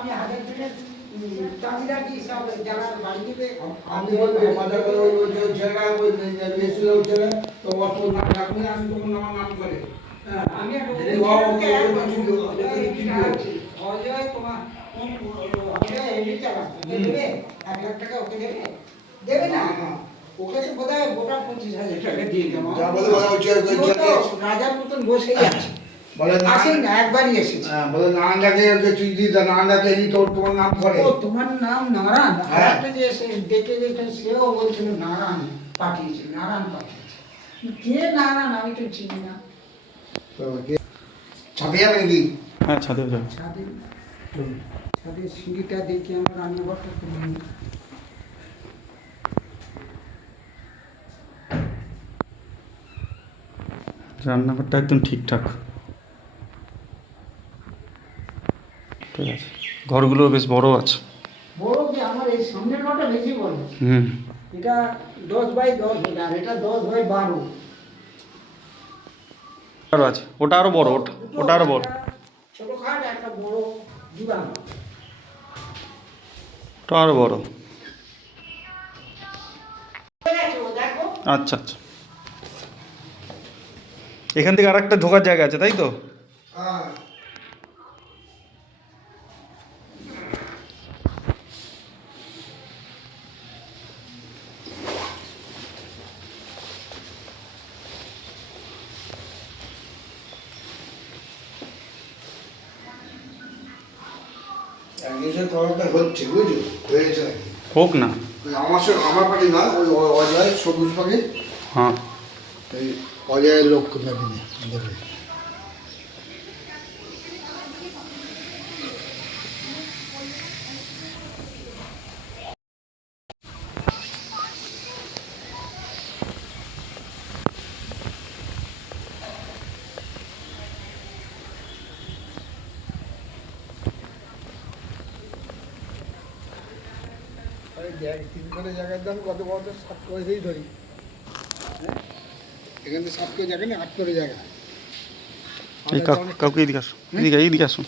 আমি হাজার দিনের চাবিটা কি সব যারা বাড়ি দিবে আপনি বলবেন মজা করে ওই যে ছেলেরা ওই এসেছিল ওই ছেলে তো অত নাম রাখুন আমি তখন আমার নাম করে হ্যাঁ আমি একটা অজয় তোমার অজয় হেভি চালাক ওকে দেবে 1 লাখ টাকা ওকে দেবে দেবে না ওকে তো বোধহয় গোটা 25,000 টাকা দিয়ে দেবো যা বলে বলে ওই ছেলে রাজার মতন বসেই আছে বলে আসেন না একবারই এসেছে হ্যাঁ বলে নারায়ণদাকে যে চিঠি দিতে নারায়ণদাকে এলি তোর তোমার নাম করে ও তোমার নাম নারায়ণ হ্যাঁ। একটা যে এসে দেখে দেখে সেও বলছিল নারায়ণ পাঠিয়েছে নারায়ণ পাঠিয়েছে কে নারায়ণ আমি তো চিনি না তো কে ছাদে যাবে নাকি হ্যাঁ ছাদেও যাবে। ছাদে ছাদের সিঁড়িটা দেখি আমার রান্নাঘরটা খুলে নিই। রান্নাঘরটা একদম ঠিকঠাক ঠিক আছে। ঘরগুলো বেশ বড় আছে। বড় কি আমার এই সামনের ঘরটা বেশি বড় হুম এটা 10x10 আর এটা 10x12 আরও আছে, ওটা আরও বড়, ওটা আরও বড়, ছোট খাট একটা বড় দিবান ওটা আরও বড়। দেখো আচ্ছা আচ্ছা, এখান থেকে আর একটা ঢোকার জায়গা আছে তাই তো? হ্যাঁ একদিনের তরফটা হচ্ছে বুঝছো হয়েছে নাকি হোক না। ওই আমার সঙ্গে আমার পার্টি না ওই অজয় সবুজ পাখি হ্যাঁ এই অজয়ের লোক নাকি দেবে তিন করে জায়গার দাম কত বড় 7 করেই ধরি হ্যাঁ এখান থেকে 7 করে জায়গা নেই 8 করে জায়গা এই কাউকে এদিকে আসো, এদিকে আসুন।